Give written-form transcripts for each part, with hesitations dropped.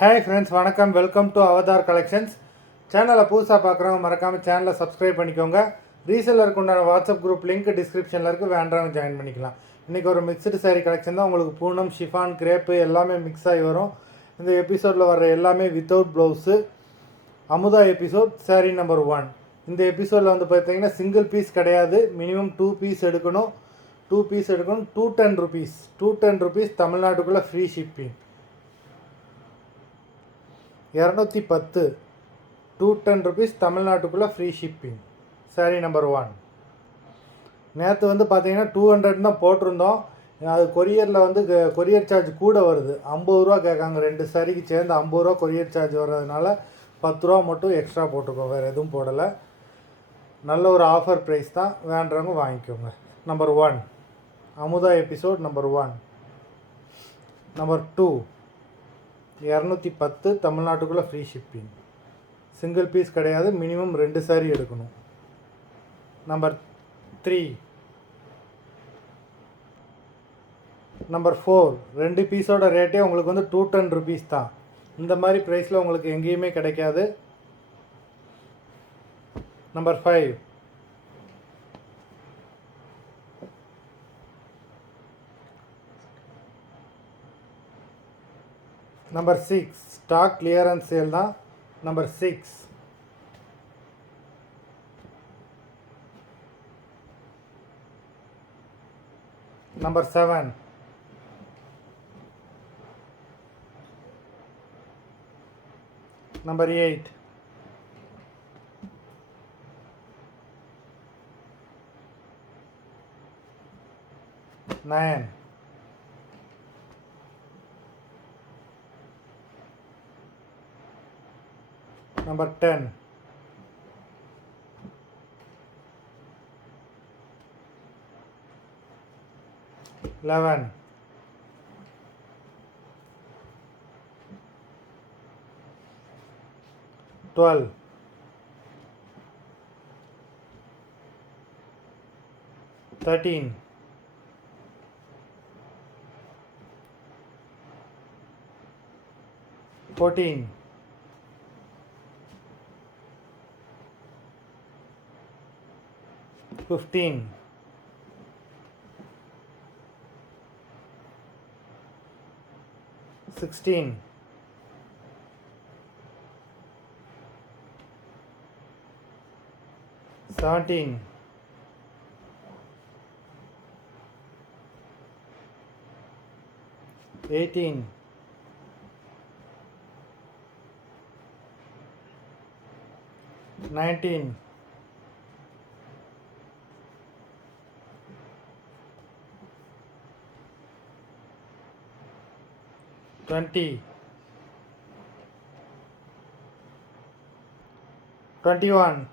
Hi friends, வணக்கம். Welcome to Avatar collections. சேனலை புதுசாக பார்க்குறவங்க மறக்காமல் சேனலை சப்ஸ்கிரைப் பண்ணிக்கோங்க. ரீசெல்லருக்கு உண்டான வாட்ஸ்அப் குரூப் லிங்க் டிஸ்கிரிப்ஷனில் இருக்குது, வேண்டவங்க ஜாயின் பண்ணிக்கலாம். இன்றைக்கி ஒரு மிக்சடு சாரீ கலெக்ஷன் தான். உங்களுக்கு பூனம், ஷிஃபான், கிரேப்பு எல்லாமே மிக்ஸ் ஆகி வரும். இந்த எபிசோடில் வர எல்லாமே without blouse. Amudha episode sari number 1. இந்த எபிசோடில் வந்து பார்த்தீங்கன்னா சிங்கிள் பீஸ் கிடையாது, மினிமம் 2 பீஸ் எடுக்கணும். 210 ருபீஸ். 210 ருபீஸ் தமிழ்நாட்டுக்குள்ளே ஃப்ரீ ஷிப்பிங். 210 210 ருபீஸ் தமிழ்நாட்டுக்குள்ளே ஃப்ரீ ஷிப்பிங். சாரீ நம்பர் 1. நேற்று வந்து பார்த்தீங்கன்னா 200 தான் போட்டிருந்தோம். அது கொரியரில் வந்து கொரியர் சார்ஜ் கூட வருது. 50 ரூபா கேட்காங்க. 2 சாரிக்கு சேர்ந்து 50 ரூபா கொரியர் சார்ஜ் வர்றதுனால 10 ரூபா மட்டும் எக்ஸ்ட்ரா போட்டுக்கோங்க, வேறு எதுவும் போடலை. நல்ல ஒரு ஆஃபர் ப்ரைஸ் தான், வேண்டுறவங்க வாங்கிக்கோங்க. Number 1 Amudha episode number 1. Number 2 210 தமிழ்நாட்டுக்குள்ளே ஃப்ரீ ஷிப்பிங். சிங்கிள் பீஸ் கிடையாது, மினிமம் 2 சாரீ எடுக்கணும். நம்பர் 3. நம்பர் 4 2 பீஸோட ரேட்டே உங்களுக்கு வந்து 210 ருபீஸ் தான். இந்த மாதிரி ப்ரைஸில் உங்களுக்கு எங்கேயுமே கிடைக்காது. Number 5. Number 6 stock clearance sale தான். Number 6. Number 7. Number 8. Number 9. Number 10. Eleven. Twelve. 13. 14. 15. 16. 17. 18. 19. 20. 21.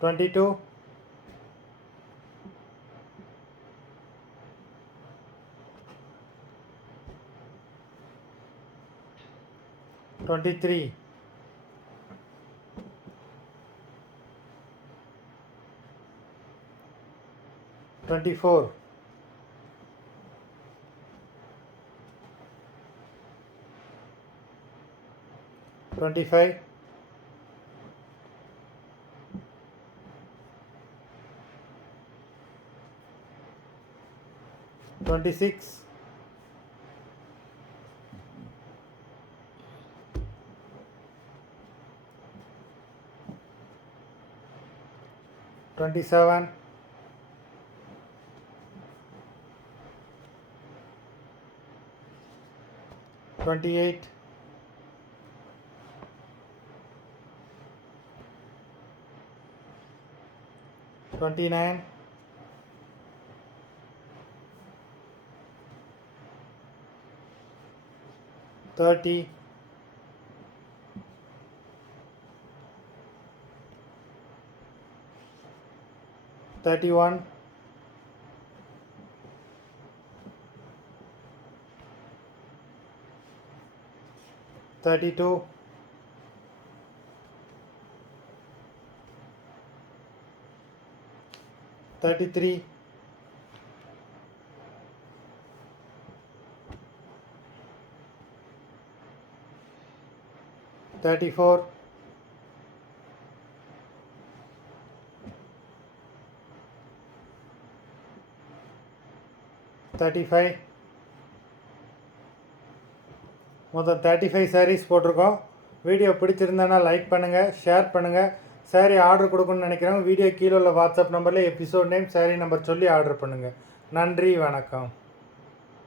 22. 23. 24. 25. 26. 27. 28. 29. 30. 31. 32. 33, 34, 35, மொத்தம் 35 சாரீஸ் போட்டிருக்கோம். வீடியோ பிடிச்சிருந்தேன்னா லைக் பண்ணுங்கள், ஷேர் பண்ணுங்கள். சாரீ ஆர்டர் கொடுக்கணும்னு நினைக்கிறவங்க வீடியோ கீழே உள்ள வாட்ஸ்அப் நம்பரில் எபிசோட் நேம், சாரீ நம்பர் சொல்லி ஆர்டர் பண்ணுங்கள். நன்றி, வணக்கம்.